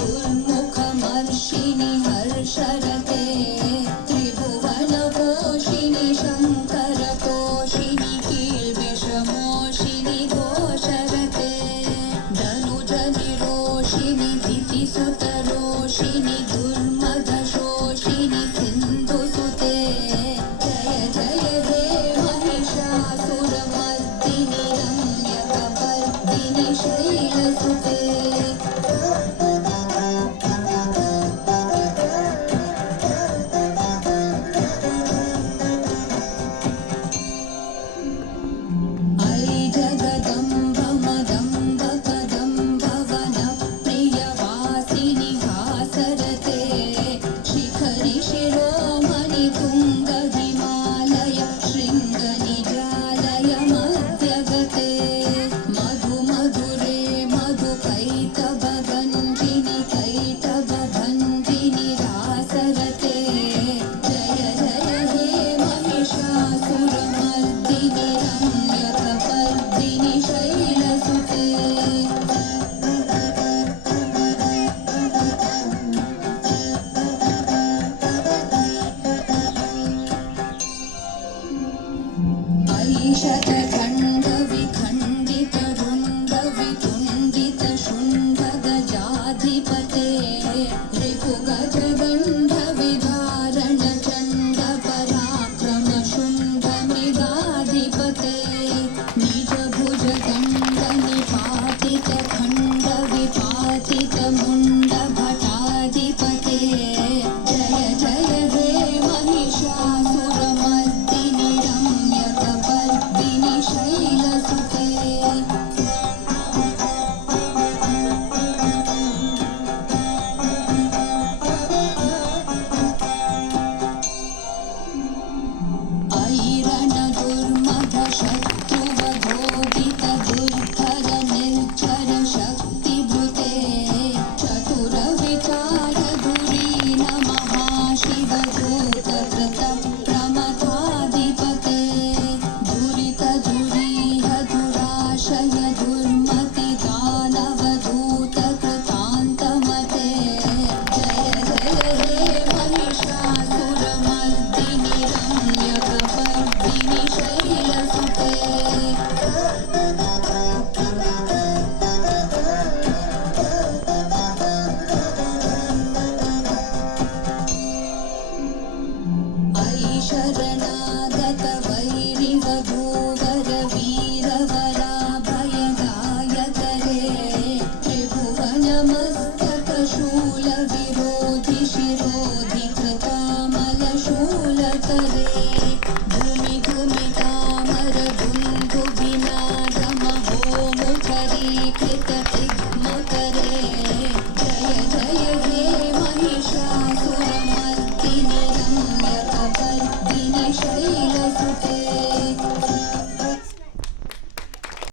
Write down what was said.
दुर्मुखमर्षिणि हर्षरते त्रिभुवनपोषिणि शङ्करतोषिणि कील्विषमोषिणि घोषरते धनुजनिरोषिणि दितिसुतरोषिणि दुर्मदशोषिणि सिन्धुसुते जय जय हे महिषासुरमर्दिनि रम्यकपर्दिनि शैलसुते शतखण्डविखण्डितरुण्डवितुण्डितशुण्डगजाधिपते रिपुगजगण्डविधारणचण्डपराक्रमशुण्डमृगाधिपते निजभुजदण्डनिपातितखण्डविपातितमुण्डभटाधिपते जय जय हे महिषासुरमर्दिनि रम्यकपर्दिनि शैलसुते ऐरणदुर्मदशत्रुवधोदितदुर्धर निर्झर शक्तिभृते चतुरविचारधुरीन महाशिवदूतकृतप्रमथाधिपते दुरितधुरीह दुराशय दुर्मतिदानवधूतकृतान्तमते जय जय हे महिषासुरमर्दिनि रम्यकपर्दिनि शैलसुते शरणागत वैरिवधूवर वीरवराभयदायकरे त्रिभुवनमस्तकशूलविरोधि शिरोधि कृतामलशूलकरे धूमिधूमितामरदुन्दुभिनादमहोमुखरीकृततिग्मकरे जय जय हे महिषासुरमर्दिनि